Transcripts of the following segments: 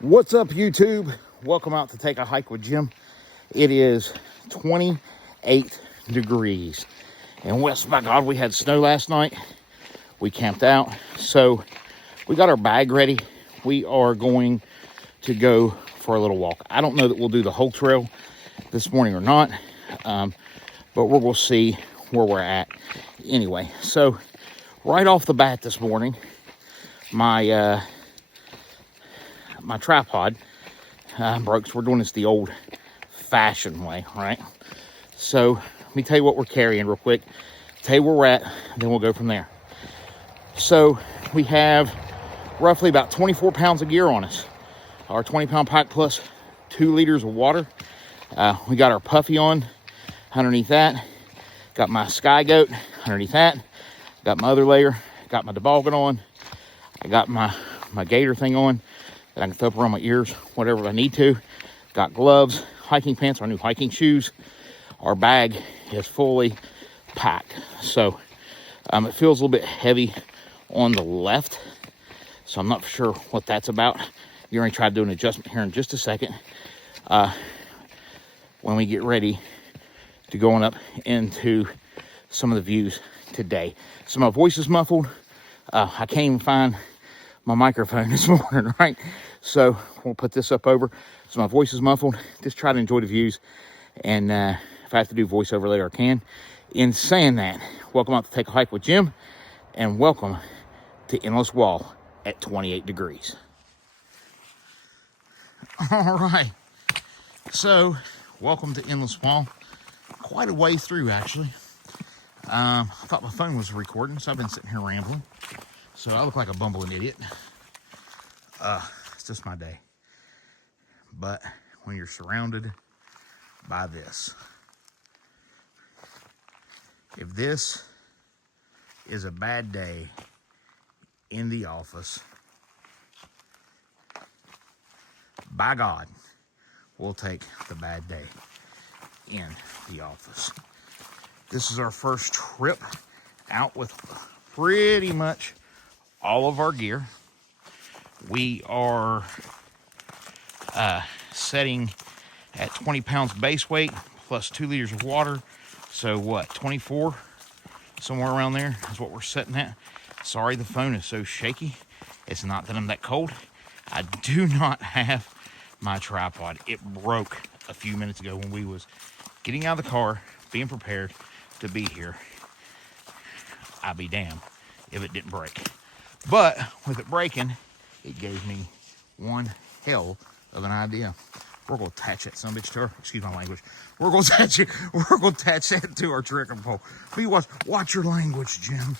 What's up, YouTube? Welcome out to take a hike with Jim. It is 28 degrees. And West, my God, we had snow last night. We camped out. So we got our bag ready. We are going to go for a little walk. I don't know that we'll do the whole trail this morning or not. But we're going to see where we're at. Anyway, so right off the bat this morning, my tripod broke, so we're doing this the old-fashioned way, right? So let me tell you what we're carrying real quick, tell you where we're at, then we'll go from there. So we have roughly about 24 pounds of gear on us. Our 20-pound pack plus 2 liters of water. We got our puffy on underneath that. Got my Sky Goat underneath that. Got my other layer. Got my toboggan on. I got my gator thing on that I can throw up around my ears, whatever I need to. Got gloves, hiking pants, our new hiking shoes. Our bag is fully packed. So it feels a little bit heavy on the left. So I'm not sure what that's about. You're going to try to do an adjustment here in just a second. When we get ready to going up into some of the views today. So my voice is muffled. I can't even find my microphone this morning, right? So we'll put this up over. So my voice is muffled. Just try to enjoy the views. And if I have to do voiceover later, I can. In saying that, welcome out to Take a Hike with Jim. And welcome to EndlessWall at 28 degrees. All right. So, welcome to EndlessWall. Quite a way through, actually. I thought my phone was recording, so I've been sitting here rambling. So I look like a bumbling idiot. It's just my day. But when you're surrounded by this, if this is a bad day in the office, by God, we'll take the bad day in the office. This is our first trip out with pretty much all of our gear. We are setting at 20 pounds base weight plus 2 liters of water. So what, 24? Somewhere around there is what we're setting at. Sorry, the phone is so shaky. It's not that I'm that cold. I do not have my tripod. It broke a few minutes ago when we was getting out of the car, being prepared to be here. I'd be damned if it didn't break. But with it breaking, it gave me one hell of an idea. We're gonna attach that sumbitch to our, excuse my language. We're gonna attach that to our trekking pole. We watch your language, Jim.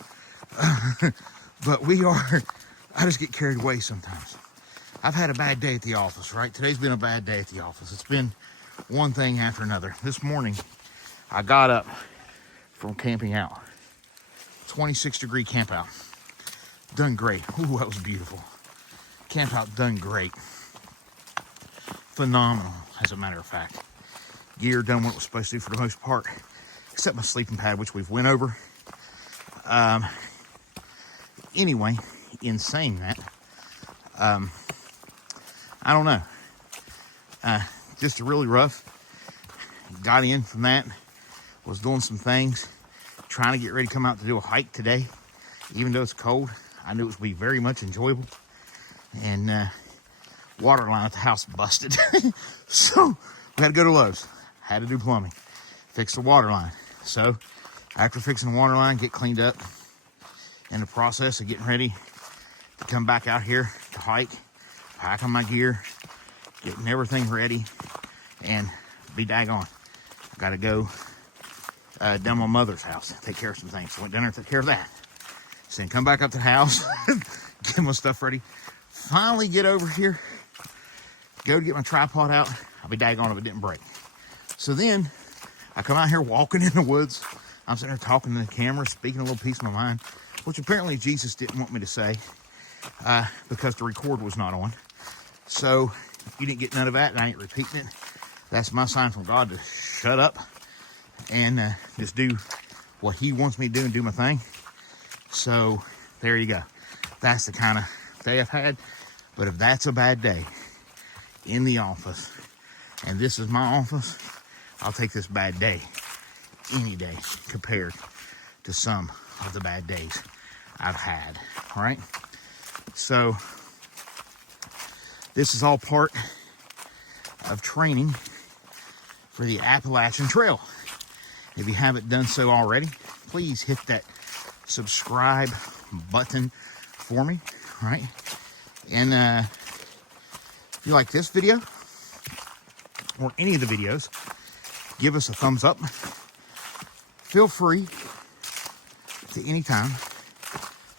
But I just get carried away sometimes. I've had a bad day at the office, right? Today's been a bad day at the office. It's been one thing after another. This morning, I got up from camping out. 26 degree camp out. Done great. Ooh, that was beautiful. Camp out done great. Phenomenal, as a matter of fact. Gear done what it was supposed to do for the most part, except my sleeping pad, which we've went over. Anyway, in saying that, I don't know. Just really rough. Got in from that. Was doing some things. Trying to get ready to come out to do a hike today. Even though it's cold, I knew it would be very much enjoyable. And water line at the house busted. So we had to go to Lowe's. Had to do plumbing. Fix the water line. So after fixing the water line, get cleaned up. In the process of getting ready to come back out here to hike. Packing my gear. Getting everything ready. And be daggone. Got to go down to my mother's house. Take care of some things. So went down there to take care of that. So then come back up to the house. Get my stuff ready. Finally get over here. Go to get my tripod out. I'll be daggone if it didn't break. So then I come out here walking in the woods. I'm sitting there talking to the camera, speaking a little piece of my mind, which apparently Jesus didn't want me to say because the record was not on. So you didn't get none of that, and I ain't repeating it. That's my sign from God to shut up and just do what he wants me to do and do my thing. So there you go. That's the kind of day I've had. But if that's a bad day, in the office, and this is my office, I'll take this bad day any day compared to some of the bad days I've had. All right. So this is all part of training for the Appalachian Trail. If you haven't done so already, please hit that subscribe button for me, right? And if you like this video or any of the videos, give us a thumbs up. Feel free to anytime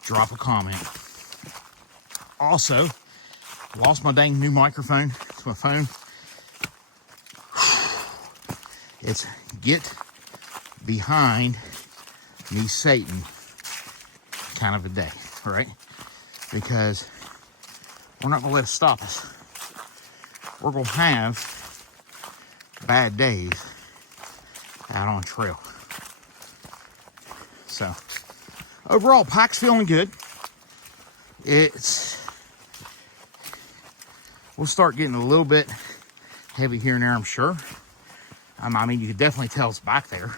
drop a comment. Also, lost my dang new microphone. It's my phone. It's get behind me, Satan, kind of a day, right? Because we're not gonna let it stop us. We're gonna have bad days out on trail. So overall, pack's feeling good. We'll start getting a little bit heavy here and there, I'm sure. I mean, you can definitely tell it's back there.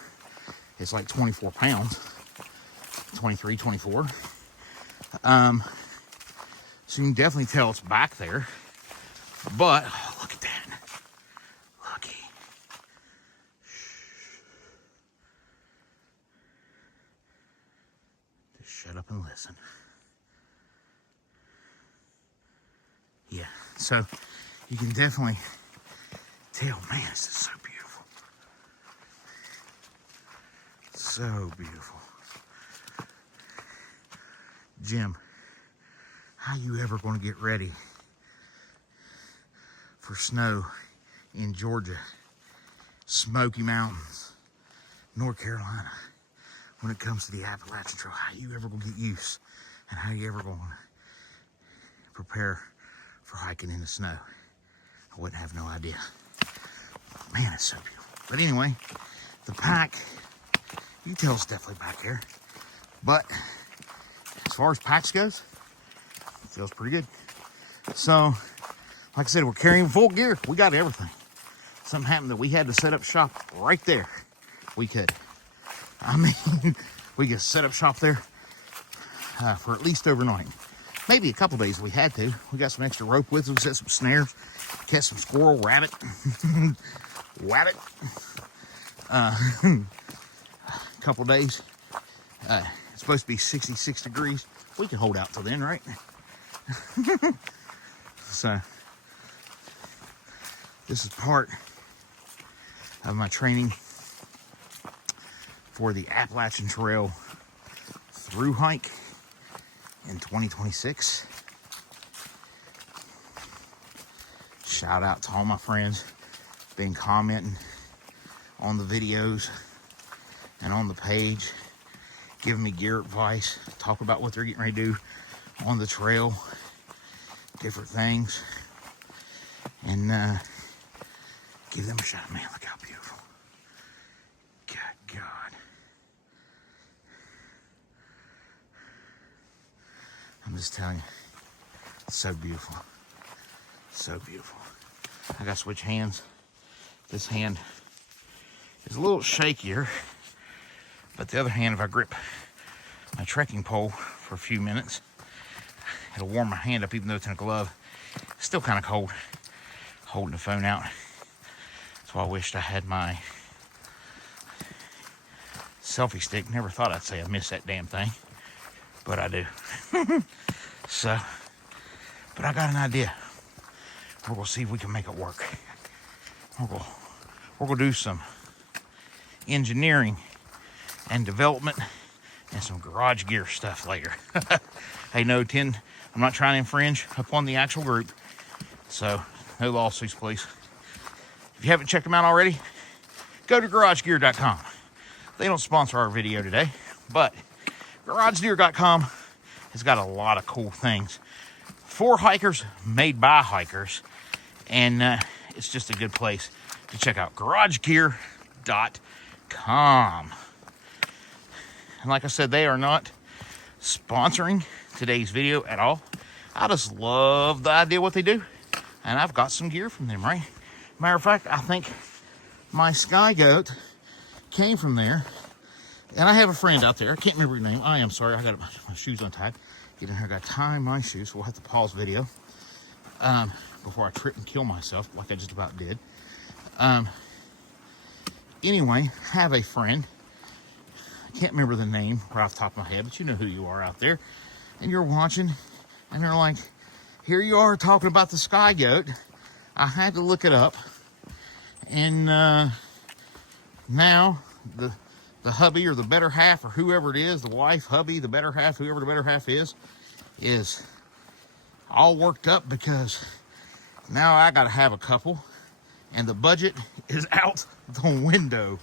It's like 24 pounds, 23, 24. So you can definitely tell it's back there. But, oh, look at that. Looky. Just shut up and listen. Yeah, so you can definitely tell, man, this is so beautiful. So beautiful. Jim, how you ever going to get ready for snow in Georgia, Smoky Mountains, North Carolina, when it comes to the Appalachian Trail? How you ever going to get used, and how you ever going to prepare for hiking in the snow? I wouldn't have no idea. Man, it's so beautiful. But anyway, the pack, you can tell it's definitely back here. But as far as packs goes, it feels pretty good. So, like I said, we're carrying full gear. We got everything. Something happened that we had to set up shop right there. We could. I mean, we could set up shop there for at least overnight. Maybe a couple days we had to. We got some extra rope with us. We set some snares, catch some squirrel, rabbit, wabbit. A couple days. It's supposed to be 66 degrees. We can hold out till then, right? So, this is part of my training for the Appalachian Trail Thru Hike in 2026. Shout out to all my friends been commenting on the videos and on the page, giving me gear advice, talk about what they're getting ready to do on the trail, different things, and give them a shot. Man, look how beautiful. Good God. I'm just telling you, it's so beautiful. So beautiful. I gotta switch hands. This hand is a little shakier, but the other hand, if I grip my trekking pole for a few minutes, it'll warm my hand up even though it's in a glove. It's still kind of cold holding the phone out. That's why I wished I had my selfie stick. Never thought I'd say I miss that damn thing, but I do. So, but I got an idea. We're gonna see if we can make it work. We're gonna do some engineering and development and some garage gear stuff later. Hey, no, I'm not trying to infringe upon the actual group, so no lawsuits, please. If you haven't checked them out already, go to garagegear.com. They don't sponsor our video today, but garagegear.com has got a lot of cool things for hikers, made by hikers, and it's just a good place to check out. garagegear.com. And like I said, they are not sponsoring today's video at all. I just love the idea of what they do. And I've got some gear from them, right? Matter of fact, I think my Sky Goat came from there. And I have a friend out there. I can't remember your name. I am sorry. I got my shoes untied. Get in here. I got to tie my shoes. So we'll have to pause video before I trip and kill myself like I just about did. Anyway, have a friend. I can't remember the name right off the top of my head, but you know who you are out there. And you're watching, and you're like, here you are talking about the Sky Goat. I had to look it up. And now the hubby or the better half or whoever it is, the wife, hubby, the better half, whoever the better half is all worked up because now I got to have a couple and the budget is out the window.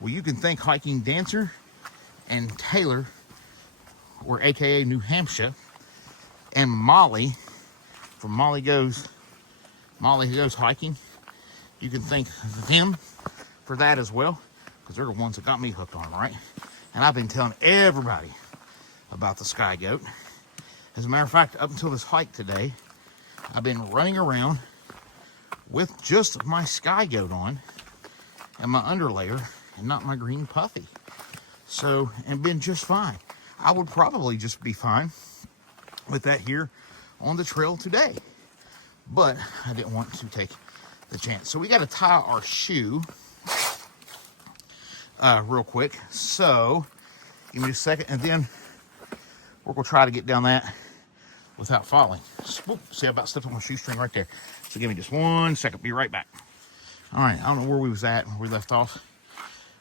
Well, you can thank Hiking Dancer and Taylor, or AKA New Hampshire, and Molly from Molly Goes Hiking. You can thank them for that as well, because they're the ones that got me hooked on them, right? And I've been telling everybody about the Sky Goat. As a matter of fact, up until this hike today, I've been running around with just my Sky Goat on and my underlayer and not my green puffy. So, and been just fine. I would probably just be fine with that here on the trail today. But I didn't want to take the chance. So we got to tie our shoe real quick. So give me a second, and then we're going to try to get down that without falling. Swoop. See, I about stepped on my shoestring right there. So give me just 1 second. Be right back. All right, I don't know where we was at when we left off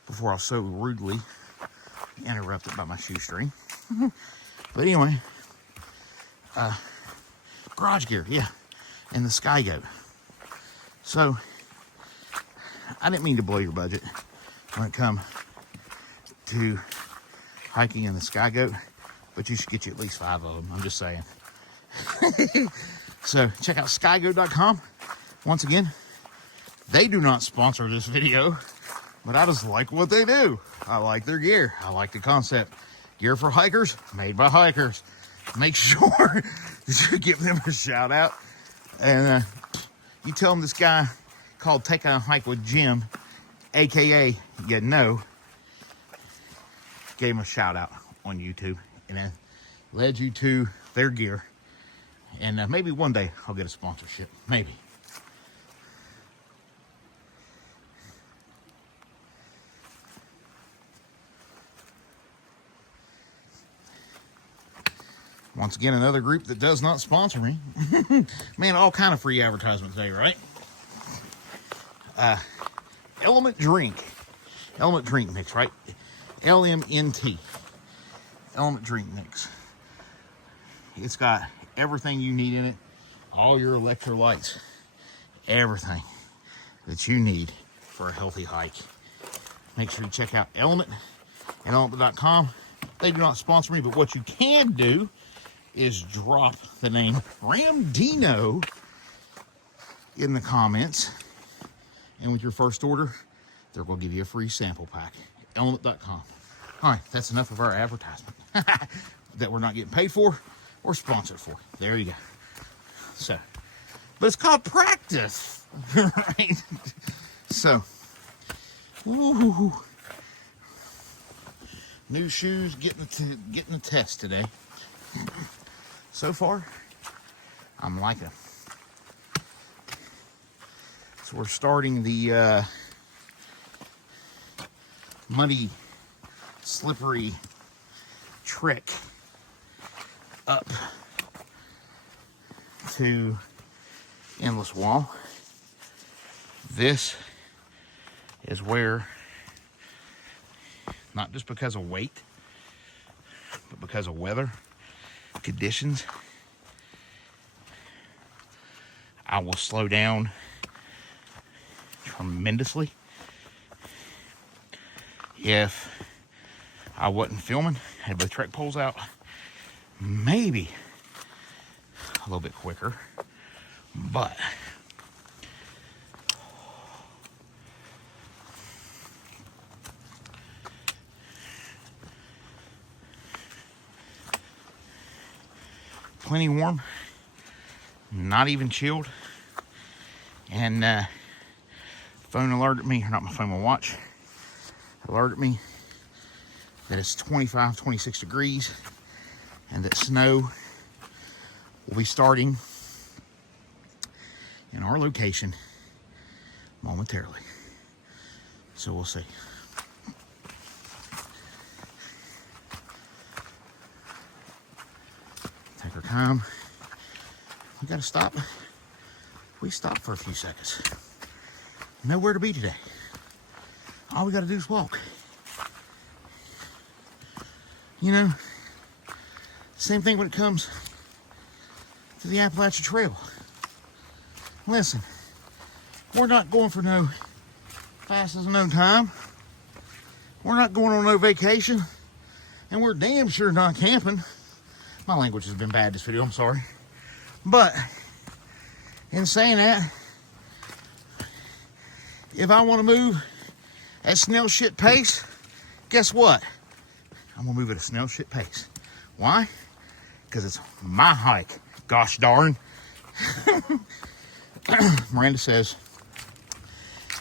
before I was so rudely interrupted by my shoestring. But anyway, garage gear, yeah, and the Sky Goat. So I didn't mean to blow your budget when it comes to hiking in the Sky Goat, but you should get you at least 5 of them. I'm just saying. So check out skygoat.com. Once again, they do not sponsor this video, but I just like what they do. I like their gear. I like the concept. Gear for hikers, made by hikers. Make sure you give them a shout out. And you tell them this guy called Take a Hike with Jim, AKA YaKnow, gave him a shout out on YouTube. And that led you to their gear. And maybe one day I'll get a sponsorship. Maybe. Once again, another group that does not sponsor me. Man, all kind of free advertisement today, right? Element Drink Mix, right? LMNT. Element Drink Mix. It's got everything you need in it. All your electrolytes. Everything that you need for a healthy hike. Make sure you check out Element and element.com. They do not sponsor me, but what you can do is drop the name Ramdino in the comments. And with your first order, they're going to give you a free sample pack. Element.com. All right, that's enough of our advertisement that we're not getting paid for or sponsored for. There you go. So, but it's called practice, right? So, woo-hoo-hoo. New shoes, getting the test today. So far, I'm liking them. So we're starting the muddy, slippery trek up to EndlessWall. This is where, not just because of weight, but because of weather conditions, I will slow down tremendously. If I wasn't filming, had both trek poles out, maybe a little bit quicker, but plenty warm, not even chilled. And phone alerted me, or not my phone, my watch alerted me that it's 25, 26 degrees and that snow will be starting in our location momentarily. So we'll see. Take our time. We gotta stop. We stop for a few seconds. Nowhere to be today. All we gotta do is walk. You know, same thing when it comes to the Appalachian Trail. Listen, we're not going for no fast as no time. We're not going on no vacation. And we're damn sure not camping. My language has been bad this video, I'm sorry. But, in saying that, if I want to move at snail shit pace, guess what? I'm gonna move at a snail shit pace. Why? Because it's my hike. Gosh darn. Miranda says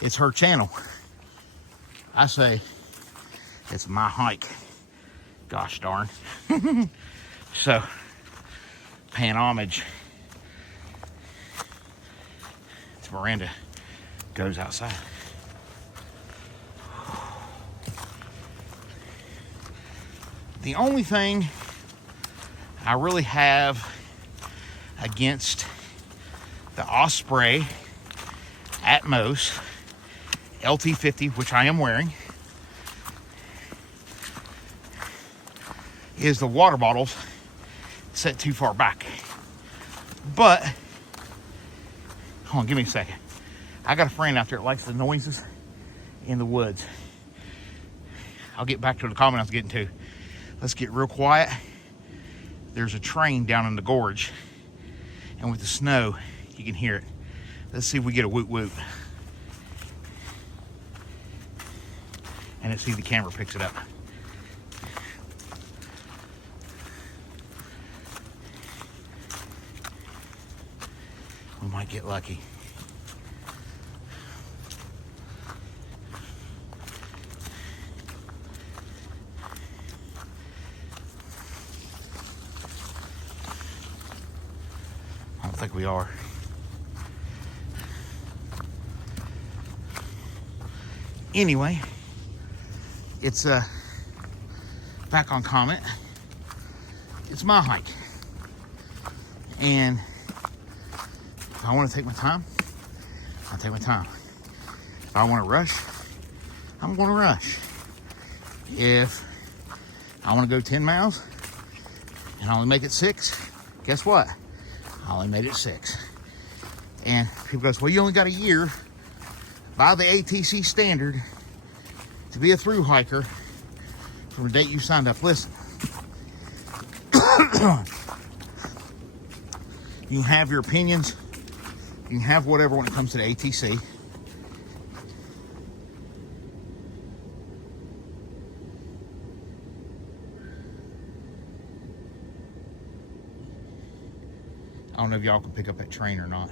it's her channel. I say it's my hike. Gosh darn. So, paying homage to Miranda goes outside. The only thing I really have against the Osprey Atmos LT50, which I am wearing, is the water bottles set too far back. But, hold on, give me a second. I got a friend out there that likes the noises in the woods. I'll get back to the comment I was getting to. Let's get real quiet. There's a train down in the gorge, and with the snow, you can hear it. Let's see if we get a woot woot. And let's see if the camera picks it up. We might get lucky. I don't think we are. Anyway, it's back on comment. It's my hike. And if I want to take my time, I'll take my time. If I want to rush, I'm going to rush. If I want to go 10 miles and I only make it 6, guess what? I only made it 6. And people go, well, you only got a year by the ATC standard to be a thru hiker from the date you signed up. Listen, you can have your opinions. You can have whatever when it comes to the ATC. I don't know if y'all can pick up that train or not.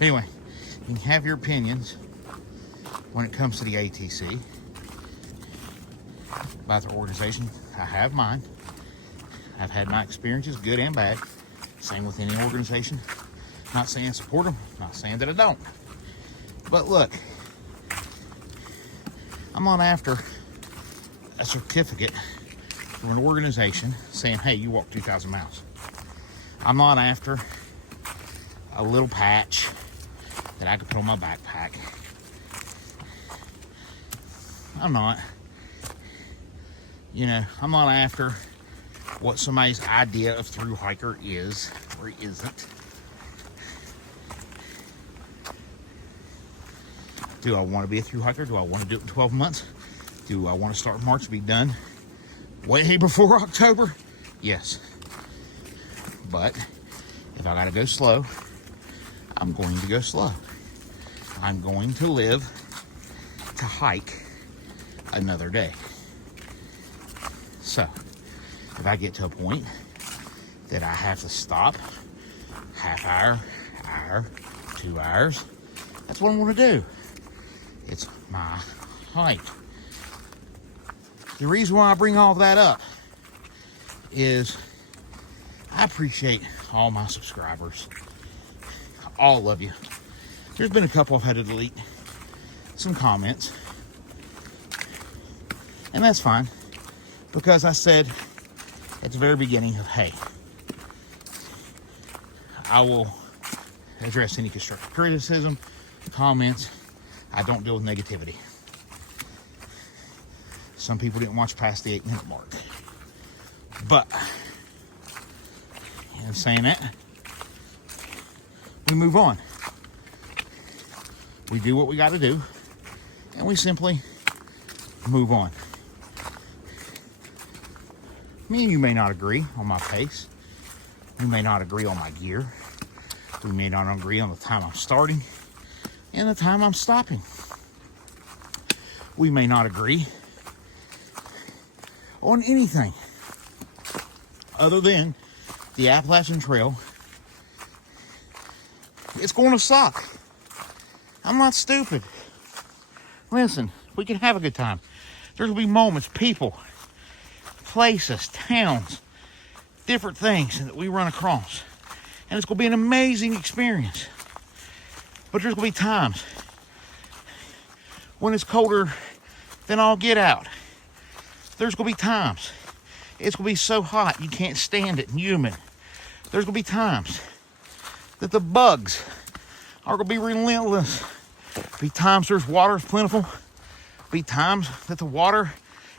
Anyway, you can have your opinions when it comes to the ATC about the organization. I have mine. I've had my experiences, good and bad. Same with any organization. Not saying support them, not saying that I don't. But look, I'm not after a certificate from an organization saying, hey, you walked 2,000 miles. I'm not after a little patch that I could put on my backpack. I'm not. You know, I'm not after what somebody's idea of thru hiker is or isn't. Do I want to be a thru hiker? Do I want to do it in 12 months? Do I want to start March and be done way before October? Yes. But if I got to go slow, I'm going to go slow. I'm going to live to hike another day. So, if I get to a point that I have to stop half hour, 2 hours. That's what I want to do. It's my hike. The reason why I bring all that up is I appreciate all my subscribers. All of you. There's been a couple I've had to delete some comments. And that's fine. Because I said at the very beginning of, hey, I will address any constructive criticism, comments. I don't deal with negativity. Some people didn't watch past the 8-minute mark. But, in saying that, we move on. We do what we got to do, and we simply move on. Me and you may not agree on my pace. We may not agree on my gear. We may not agree on the time I'm starting and the time I'm stopping. We may not agree on anything other than the Appalachian Trail. It's going to suck. I'm not stupid. Listen, we can have a good time. There's going to be moments, people, places, towns, different things that we run across. And it's going to be an amazing experience. But there's going to be times when it's colder than all get out. There's going to be times it's going to be so hot you can't stand it and humid. There's going to be times that the bugs are going to be relentless. Be times there's water plentiful. Be times that the water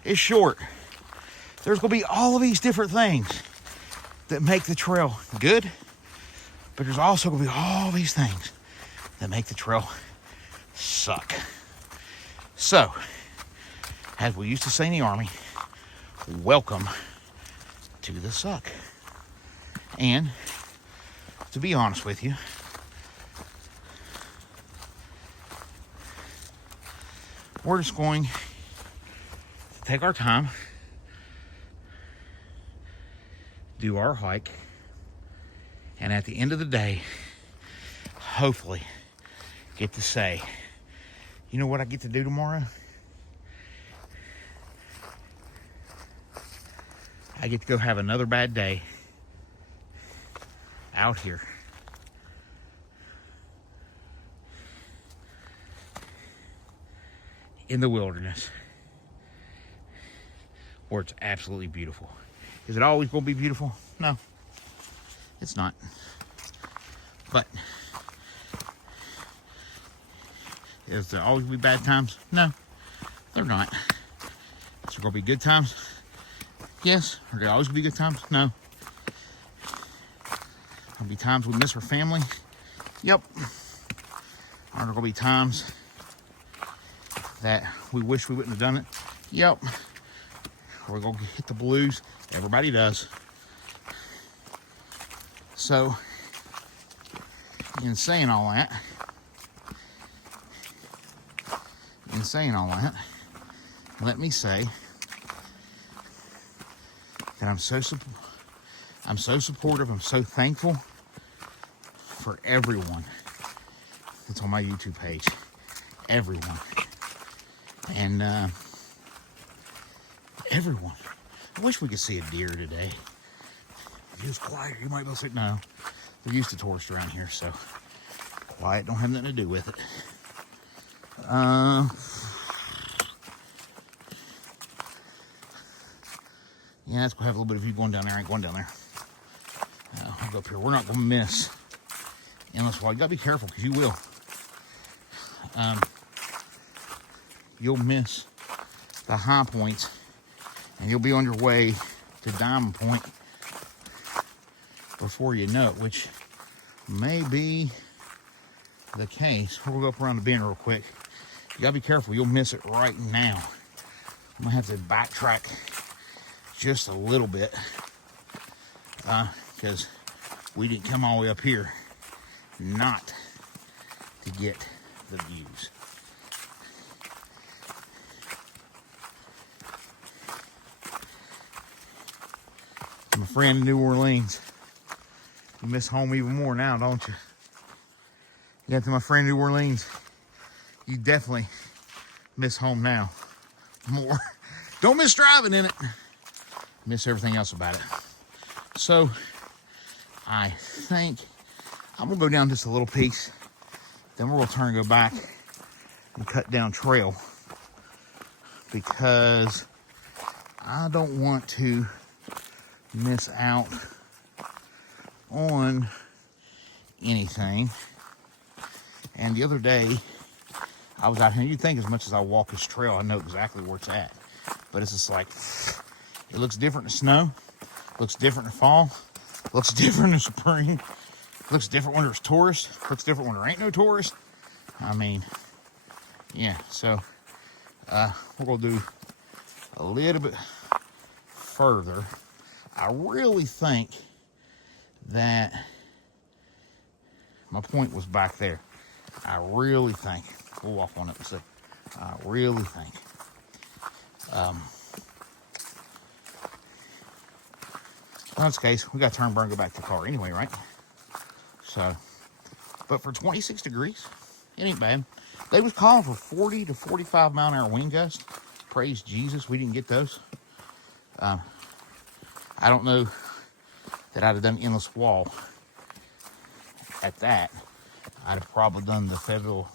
is short. There's going to be all of these different things that make the trail good. But there's also going to be all these things that make the trail suck. So, as we used to say in the Army, welcome to the suck. And to be honest with you, we're just going to take our time, do our hike, and at the end of the day, hopefully get to say, you know what I get to do tomorrow? I get to go have another bad day out here. In the wilderness, where it's absolutely beautiful. Is it always going to be beautiful? No, it's not. But is there always be bad times? No, they're not. Is there going to be good times? Yes. Are there always going to be good times? No. There'll be times we miss our family. Yep. Are there going to be times that we wish we wouldn't have done it? Yep. We're going to hit the blues. Everybody does. So, in saying all that, let me say that I'm so supportive. I'm so thankful for everyone that's on my YouTube page. Everyone. And everyone. I wish we could see a deer today. If it was quiet, you might be able to say, no. They're used to tourists around here, so quiet don't have nothing to do with it. Yeah, that's gonna have a little bit of view going down there. I ain't going down there. I'll go up here. We're not gonna miss EndlessWall. You gotta be careful because you will. You'll miss the high points and you'll be on your way to Diamond Point before you know it, which may be the case. We'll go up around the bend real quick. You gotta be careful. You'll miss it right now. I'm gonna have to backtrack just a little bit because we didn't come all the way up here not to get the views. I'm a friend in New Orleans. You miss home even more now, don't you? Yeah, to my friend New Orleans, you definitely miss home now more. Don't miss driving in it. Miss everything else about it. So I think I'm gonna go down just a little piece. Then we're gonna turn and go back and cut down trail, because I don't want to miss out on anything. And the other day, I was out here, and you'd think as much as I walk this trail, I know exactly where it's at. But it's just like, it looks different in snow, looks different in fall, looks different in spring, looks different when there's tourists, looks different when there ain't no tourists. I mean, yeah, so we're gonna do a little bit further. I really think that my point was back there. I really think, we'll walk on it and see. I really think in this case, we got to turn, burn, go back to the car anyway, right? So, but for 26 degrees, it ain't bad. They was calling for 40 to 45 mile an hour wind gusts. Praise Jesus, we didn't get those. I don't know that I'd have done EndlessWall at that. I'd have probably done the Fayetteville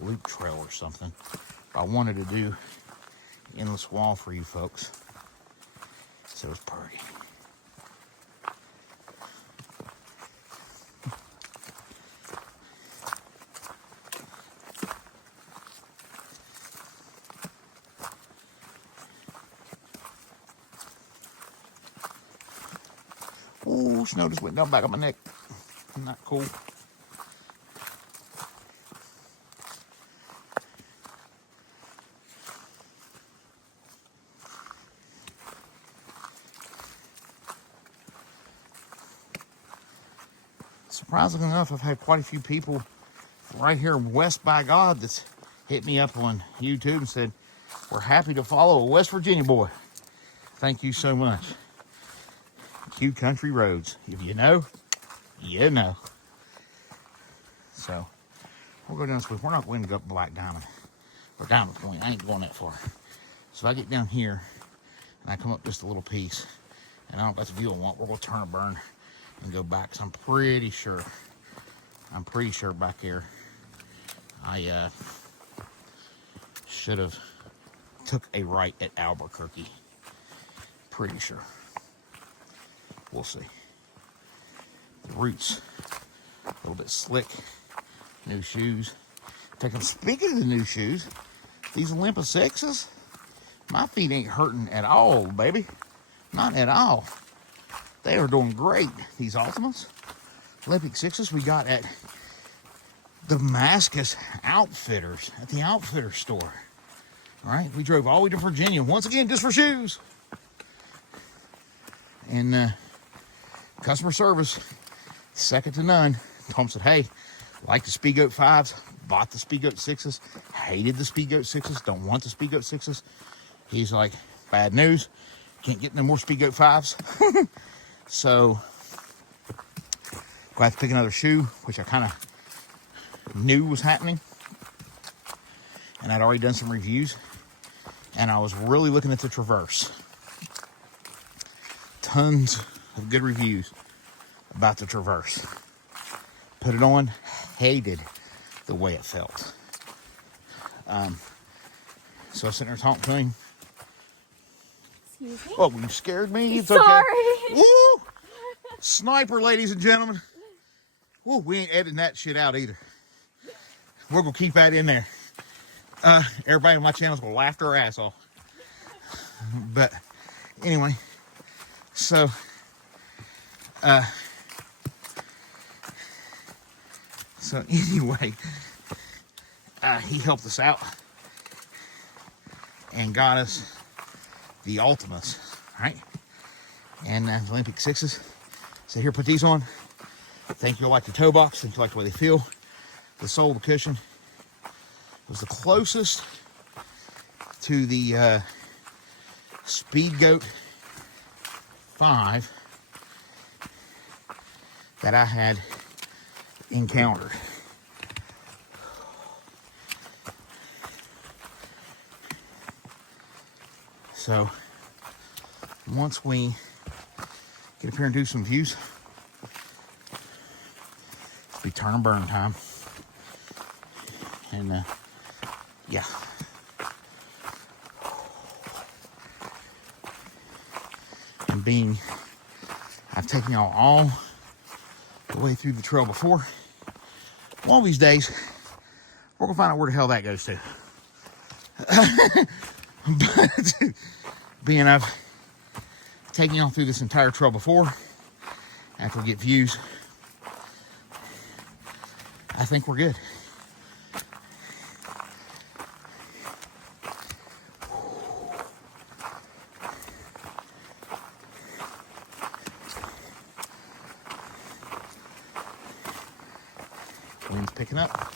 Loop Trail or something. But I wanted to do EndlessWall for you folks. So it's pretty. Ooh, snow just went down back on my neck. Not cool. Surprisingly enough, I've had quite a few people right here west by God that's hit me up on YouTube and said, we're happy to follow a West Virginia boy. Thank you so much. Q Country Roads. If you know, you know. So, we'll go down this way. We're not going to go up Black Diamond or Diamond Point. I ain't going that far. So, if I get down here and I come up just a little piece and I don't got the view I want, we're going to turn a burn and go back. So, I'm pretty sure back here I should have took a right at Albuquerque. Pretty sure. We'll see. The roots a little bit slick. New shoes. In fact, speaking of the new shoes, these Olympus 6s, my feet ain't hurting at all, baby. Not at all. They are doing great. These Ultimas, Olympic 6s we got at Damascus Outfitters, at the Outfitter store. All right, we drove all the way to Virginia, once again, just for shoes. And customer service, second to none. Tom said, hey, like the Speedgoat 5s, bought the Speedgoat 6s, hated the Speedgoat 6s, don't want the Speedgoat 6s. He's like, bad news, can't get no more Speedgoat 5s. So, I have to pick another shoe, which I kind of knew was happening. And I'd already done some reviews. And I was really looking at the Traverse. Tons of good reviews about the Traverse. Put it on, hated the way it felt. So I was sitting there talking to him. Excuse me? Oh, you scared me? It's Sorry. okay. Woo! Sniper, ladies and gentlemen. Woo, we ain't editing that shit out either. We're going to keep that in there. Everybody on my channel is going to laugh their ass off. But anyway, so anyway, he helped us out and got us the Ultimas, right? And the Olympic 6s. So here, put these on. Think you'll like the toe box. Think you like the way they feel. The sole of the cushion was the closest to the Speedgoat 5 that I had encountered. So once we get up here and do some views, it'll be turn and burn time. And yeah. And being I've taken y'all all the way through the trail before, one of these days we're gonna find out where the hell that goes to. But being I've taken y'all through this entire trail before, after we get views, I think we're good. Wind's picking up.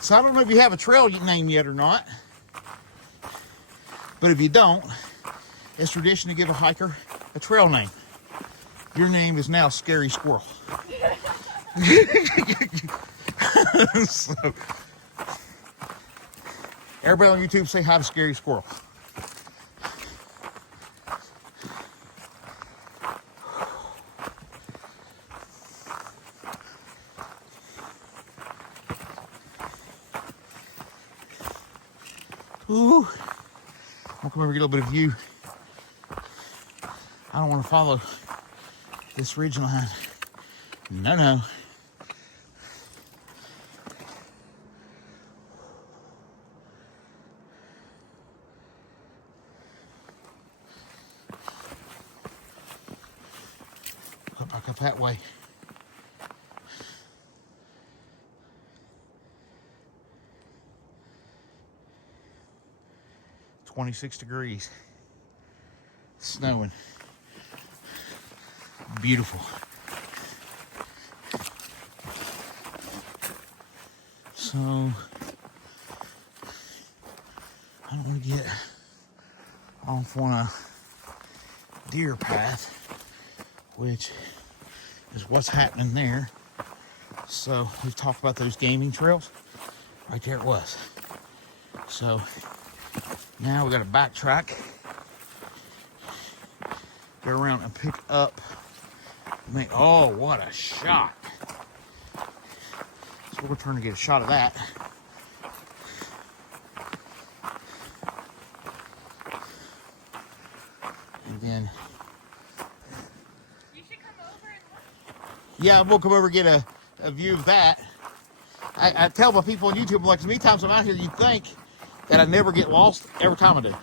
So I don't know if you have a trail name yet or not, but if you don't, it's tradition to give a hiker a trail name. Your name is now Scary Squirrel. So, everybody on YouTube say hi to Scary Squirrel. Ooh, I'll come over and get a little bit of view. I don't want to follow this ridge line. No. Back up that way. $26 degrees. Snowing. Beautiful. So I don't want to get off on a deer path, which is what's happening there. So we've talked about those gaming trails. Right there it was. So now we got to backtrack, get around and pick up. Oh, what a shot. So we're trying to get a shot of that. And then, you should come over and look. yeah, we'll come over and get a view of that. I tell my people on YouTube, I'm like, as many times I'm out here, you think that I never get lost. Every time I do.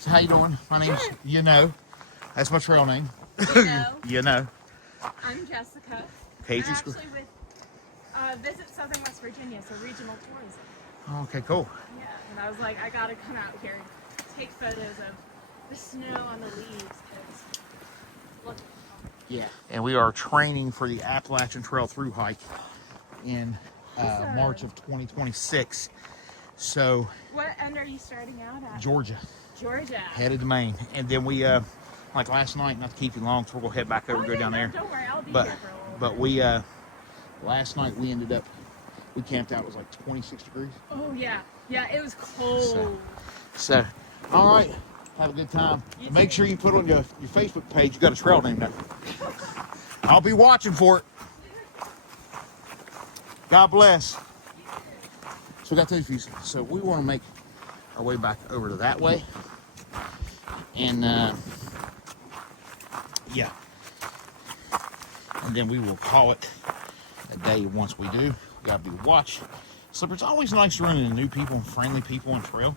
So how you doing? My name's YaKnow. That's my trail name. YaKnow. I'm Jessica. Paige I'm is actually with Visit Southern West Virginia, so regional tourism. Okay, cool. Yeah, and I was like, I gotta come out here and take photos of the snow on the leaves, because look. Yeah. And we are training for the Appalachian Trail Thru Hike in March of 2026. So. What end are you starting out at? Georgia. Georgia. Headed to Maine. And then we, like last night, not to keep you long, so we're going to head back over and go down there. Don't worry, I'll be here for a little But we, last night we ended up, we camped out, it was like 26 degrees. Oh, yeah. Yeah, it was cold. So all right. Have a good time. Make sure you put on your Facebook page, you got a trail name there. I'll be watching for it. God bless. So we got those views. So we want to make our way back over to that way. And yeah. And then we will call it a day once we do. We gotta be watch. So it's always nice running into new people and friendly people on trail.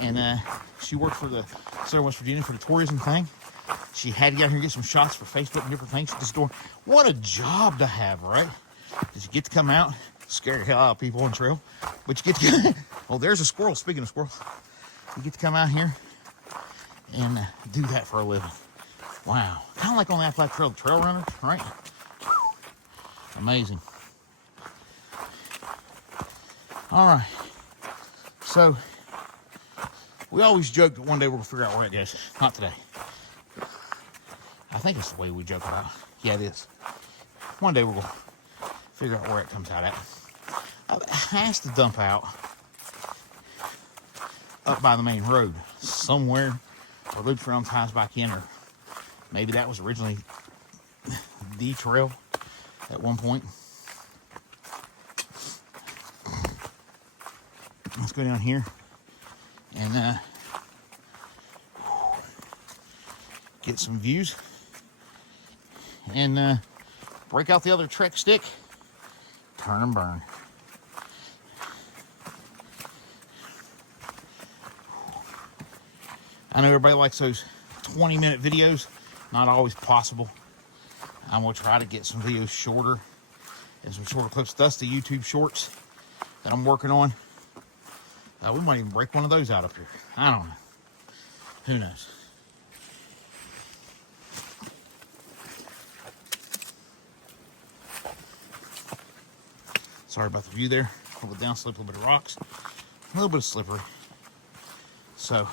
And she worked for the Southern West Virginia for the tourism thing. She had to get out here and get some shots for Facebook and different things. Just doing, what a job to have, right? Did you get to come out, scare the hell out of people on trail? But you get to, oh, there's a squirrel. Speaking of squirrels, you get to come out here and do that for a living. Wow. Kind of like on the Appalachian Trail Runners, right? Amazing. All right. So, we always joke that one day we're going to figure out where it goes. Not today. I think it's the way we joke about it. Yeah, it is. One day we're going to figure out where it comes out at. It has to dump out up by the main road somewhere, or loops around, ties back in, or maybe that was originally the trail at one point. Let's go down here and get some views and break out the other Trek stick, turn and burn. I know everybody likes those 20-minute videos. Not always possible. I'm going to try to get some videos shorter and some shorter clips. That's the YouTube shorts that I'm working on. We might even break one of those out up here. I don't know. Who knows? Sorry about the view there. A little bit down, slip, a little bit of rocks. A little bit of slippery. So,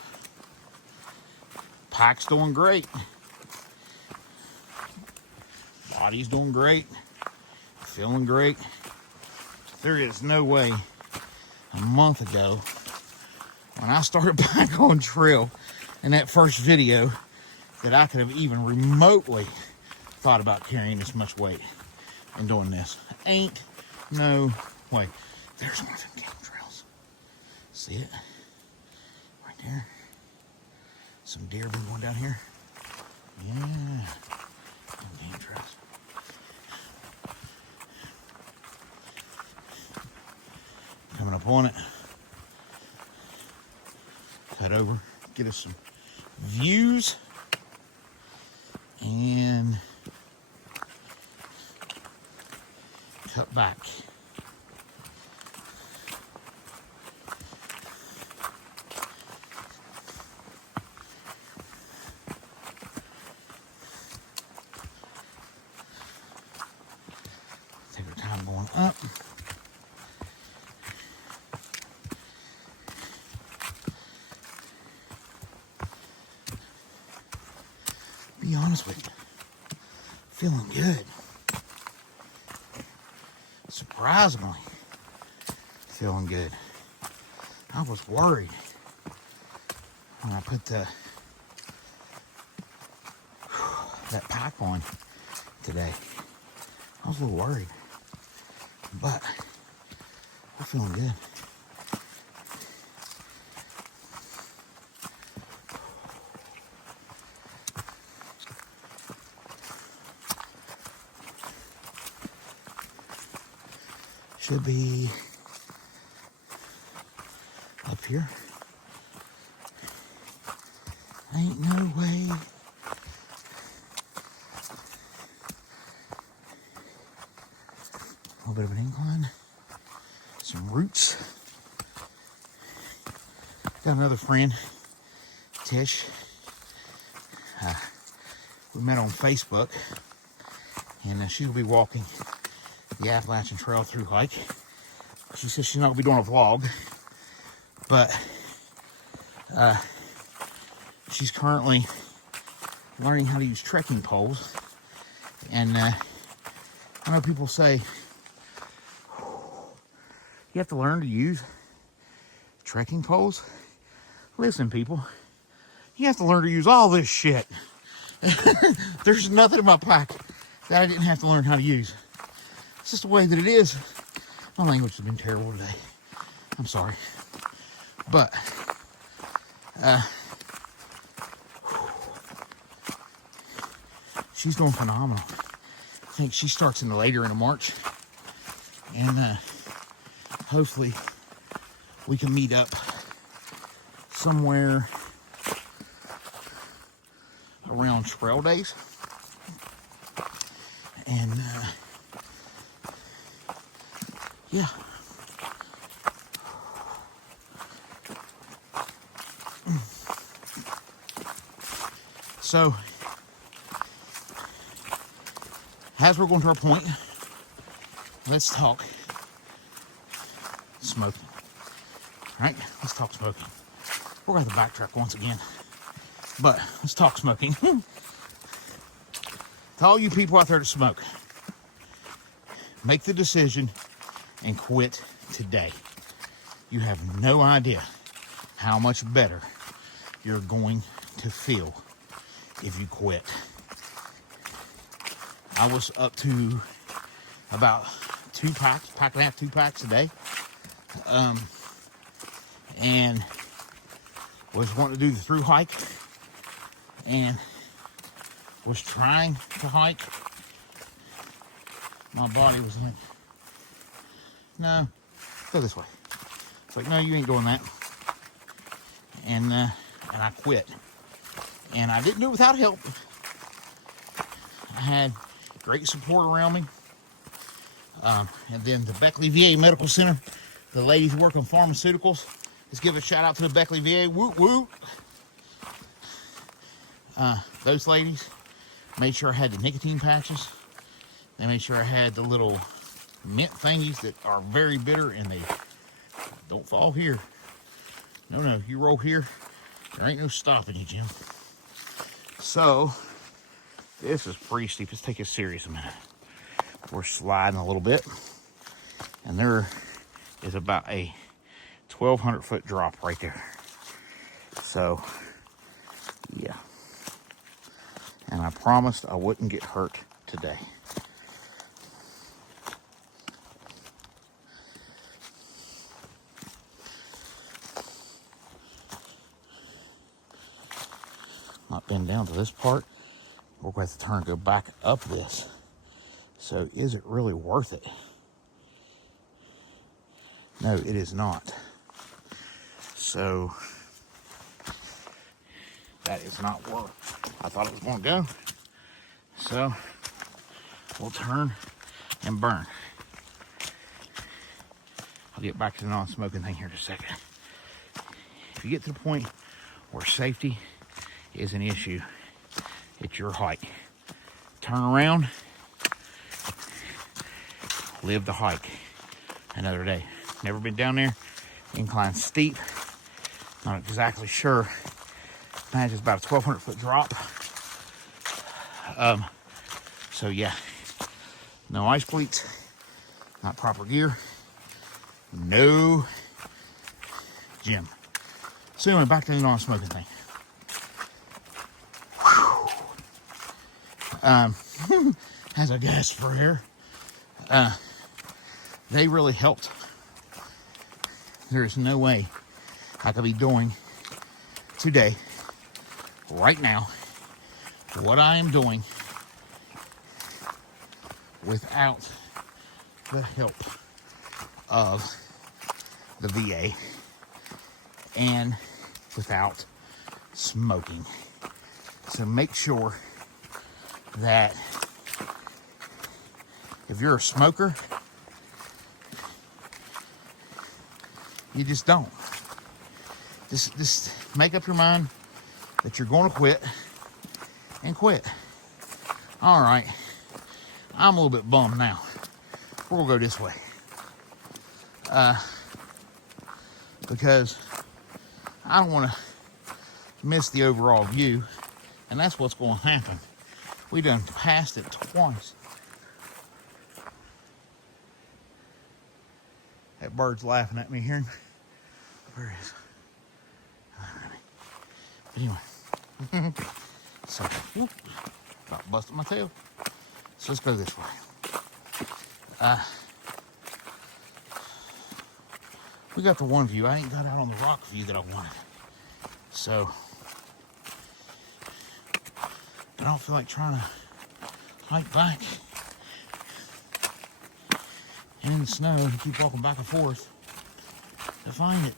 pack's doing great. Body's doing great. Feeling great. There is no way a month ago, when I started back on trail in that first video, that I could have even remotely thought about carrying this much weight and doing this. Ain't no way. There's one of them game trails. See it? Right there. Some deer been going down here. Yeah. Some game trails. Coming up on it. Cut over. Get us some views. And cut back. Take our time going up. Be honest with you, feeling good. Surprisingly, feeling good. I was worried when I put that pack on today. I was a little worried, but I'm feeling good. Should be up here. Ain't no way. A little bit of an incline. Some roots. Got another friend, Tish. We met on Facebook, and she'll be walking the Appalachian Trail Thru Hike. She says she's not going to be doing a vlog, but she's currently learning how to use trekking poles. And I know people say you have to learn to use trekking poles. Listen, people, you have to learn to use all this shit. There's nothing in my pack that I didn't have to learn how to use. It's just the way that it is. My language has been terrible today. I'm sorry. But, she's doing phenomenal. I think she starts later in March. And hopefully we can meet up somewhere around trail days. And yeah. So, as we're going to our point, let's talk smoking. All right, let's talk smoking. We're going to have to backtrack once again, but let's talk smoking. To all you people out there that smoke, make the decision and quit today. You have no idea how much better you're going to feel if you quit. I was up to about 2 packs, pack and a half, 2 packs a day, and was wanting to do the thru hike, and was trying to hike. My body was like, no, go this way. It's like, no, you ain't doing that. And I quit. And I didn't do it without help. I had great support around me. And then the Beckley VA Medical Center, the ladies who work on pharmaceuticals, let's give a shout out to the Beckley VA. Woot woot. Those ladies made sure I had the nicotine patches. They made sure I had the little mint thingies that are very bitter, and they don't fall here. No, you roll here, there ain't no stopping you, Jim. So, this is pretty steep. Let's take it serious a minute. We're sliding a little bit, and there is about a 1,200 foot drop right there. So, yeah. And I promised I wouldn't get hurt today. Not been down to this part. We're going to have to turn and go back up this. So is it really worth it? No, it is not. So that is not where I thought it was going to go. So we'll turn and burn. I'll get back to the non-smoking thing here in a second. If you get to the point where safety is an issue, it's your hike. Turn around, live the hike another day. Never been down there. Incline steep. Not exactly sure. Imagine it's about a 1,200 foot drop. So yeah, no ice cleats, not proper gear, no gym. So anyway, back to the non-smoking thing. As I gasped for air, they really helped. There is no way I could be doing today, right now, what I am doing without the help of the VA and without smoking. So make sure that if you're a smoker, you just don't. Just make up your mind that you're going to quit and quit. All right, I'm a little bit bummed now. We're gonna go this way because I don't want to miss the overall view, and that's what's going to happen. We done passed it twice. That bird's laughing at me here. Where is? But anyway, so about busted my tail. So let's go this way. We got the one view. I ain't got out on the rock view that I wanted. So I don't feel like trying to hike back in the snow and keep walking back and forth to find it.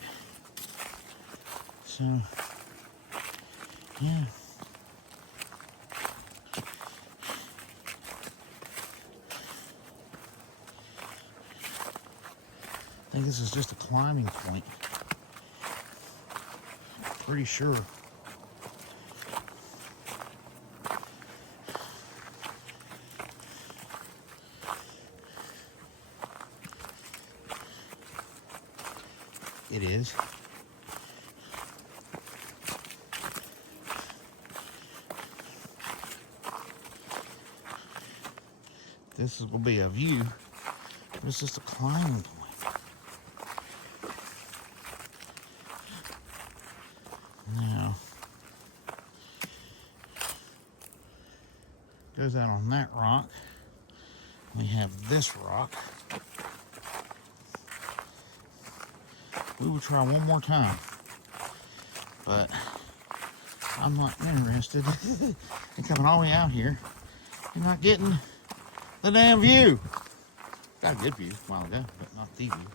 So yeah. I think this is just a climbing point. Pretty sure. it is. This will be a view. It's just a climbing point. Now, goes out on that rock. We have this rock. We will try one more time, but I'm not interested in coming all the way out here and not getting the damn view. Got a good view a while ago, but not the view.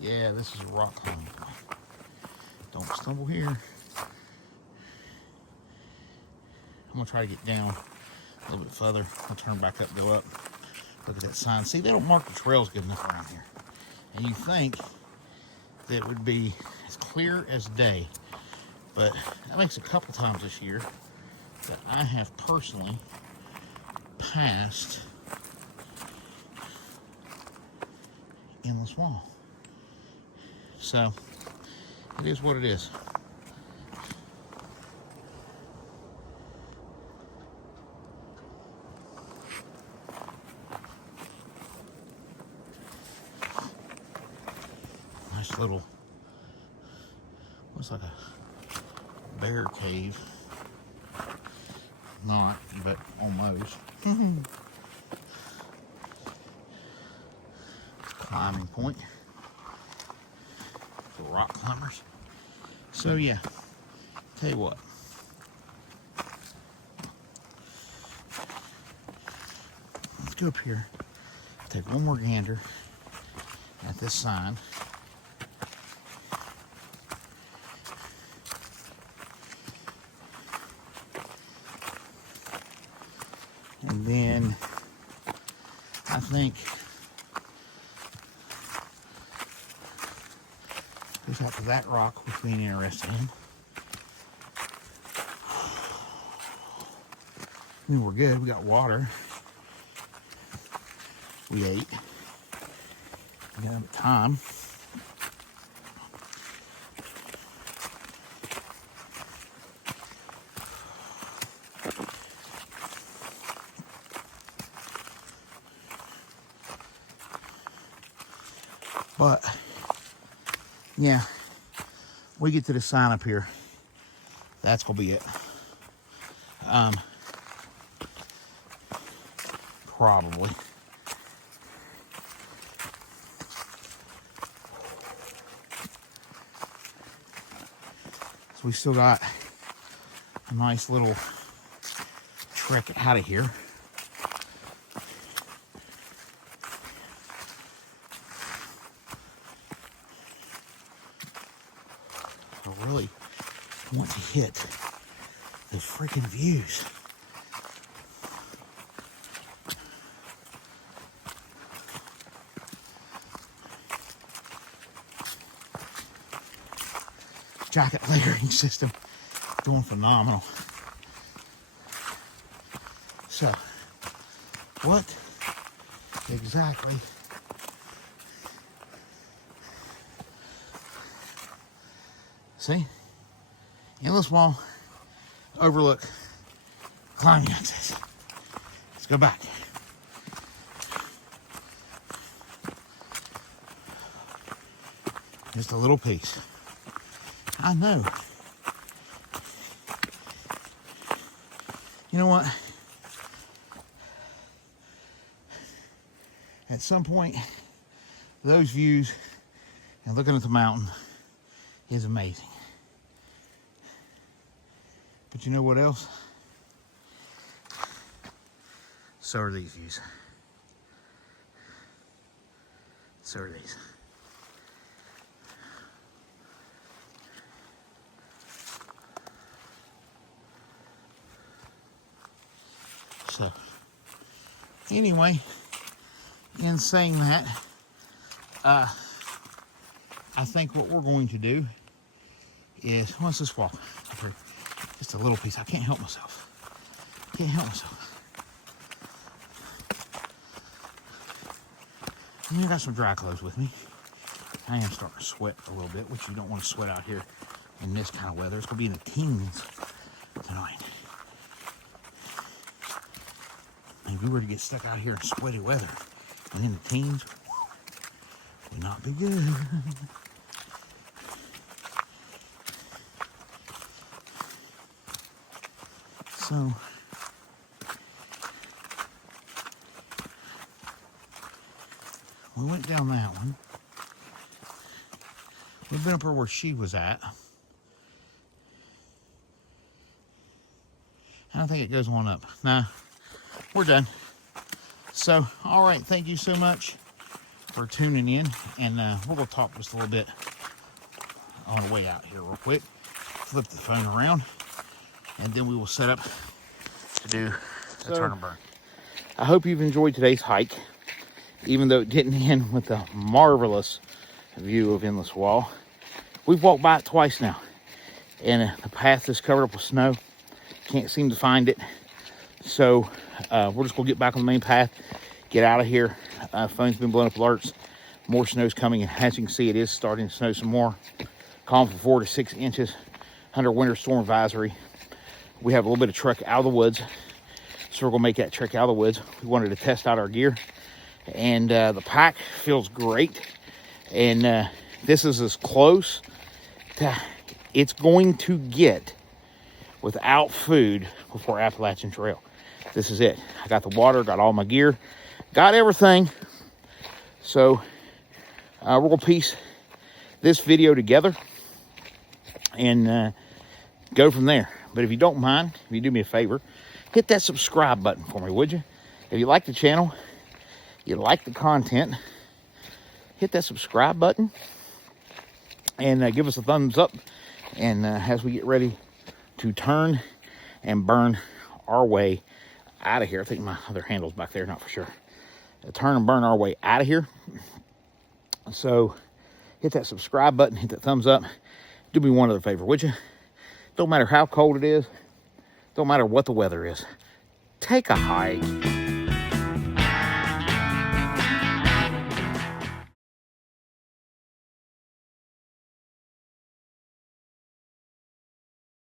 Yeah, this is a rock climbing point. Don't stumble here. I'm gonna try to get down a little bit further. I'll turn back up, go up. Look at that sign. See, they don't mark the trails good enough around here. And you think that it would be as clear as day, but that makes a couple times this year that I have personally passed EndlessWall. So it is what it is. Nice little, looks like a bear cave. Not, but almost. Climbing point for rock climbers. So yeah, tell you what. Let's go up here, take one more gander at this sign. And then I think goes out to that rock, which we ain't interested in. I mean, we're good. We got water. We ate. We got time. But yeah, we get to the sign up here. That's gonna be it. Probably. So we still got a nice little trek out of here. I really want to hit those freaking views. Jacket layering system doing phenomenal. So, what exactly see? EndlessWall, overlook, climbing access. Let's go back. Just a little piece. I know. You know what? At some point, those views and looking at the mountain is amazing. But you know what else? So are these views. So are these. So, anyway, in saying that, I think what we're going to do is, let's just walk through just a little piece. I can't help myself. Can't help myself. I got some dry clothes with me. I am starting to sweat a little bit, which you don't want to sweat out here in this kind of weather. It's going to be in the teens tonight. If we were to get stuck out here in sweaty weather and in the teens, would not be good. So, we went down that one. We've been up where she was at. I don't think it goes on up. Nah, we're done. So, all right, thank you so much for tuning in, and we're gonna talk just a little bit on the way out here real quick. Flip the phone around, and then we will set up to do a turn and burn. I hope you've enjoyed today's hike, even though it didn't end with a marvelous view of EndlessWall. We've walked by it twice now, and the path is covered up with snow. Can't seem to find it. So we're just gonna get back on the main path, get out of here. Phone's been blowing up alerts. More snow's coming, and as you can see, it is starting to snow some more. Calling for 4 to 6 inches under winter storm advisory. We have a little bit of trek out of the woods, so we're gonna make that trek out of the woods. We wanted to test out our gear, and the pack feels great. And this is as close to it's going to get without food before Appalachian Trail. This is it. I got the water, got all my gear, got everything. So we're gonna piece this video together and go from there. But if you don't mind, if you do me a favor, hit that subscribe button for me, would you? If you like the channel, you like the content, hit that subscribe button and give us a thumbs up. And as we get ready to turn and burn our way out of here, I think my other handle's back there, not for sure. Turn and burn our way out of here. So hit that subscribe button, hit that thumbs up. Do me one other favor, would you? Don't matter how cold it is, don't matter what the weather is, take a hike.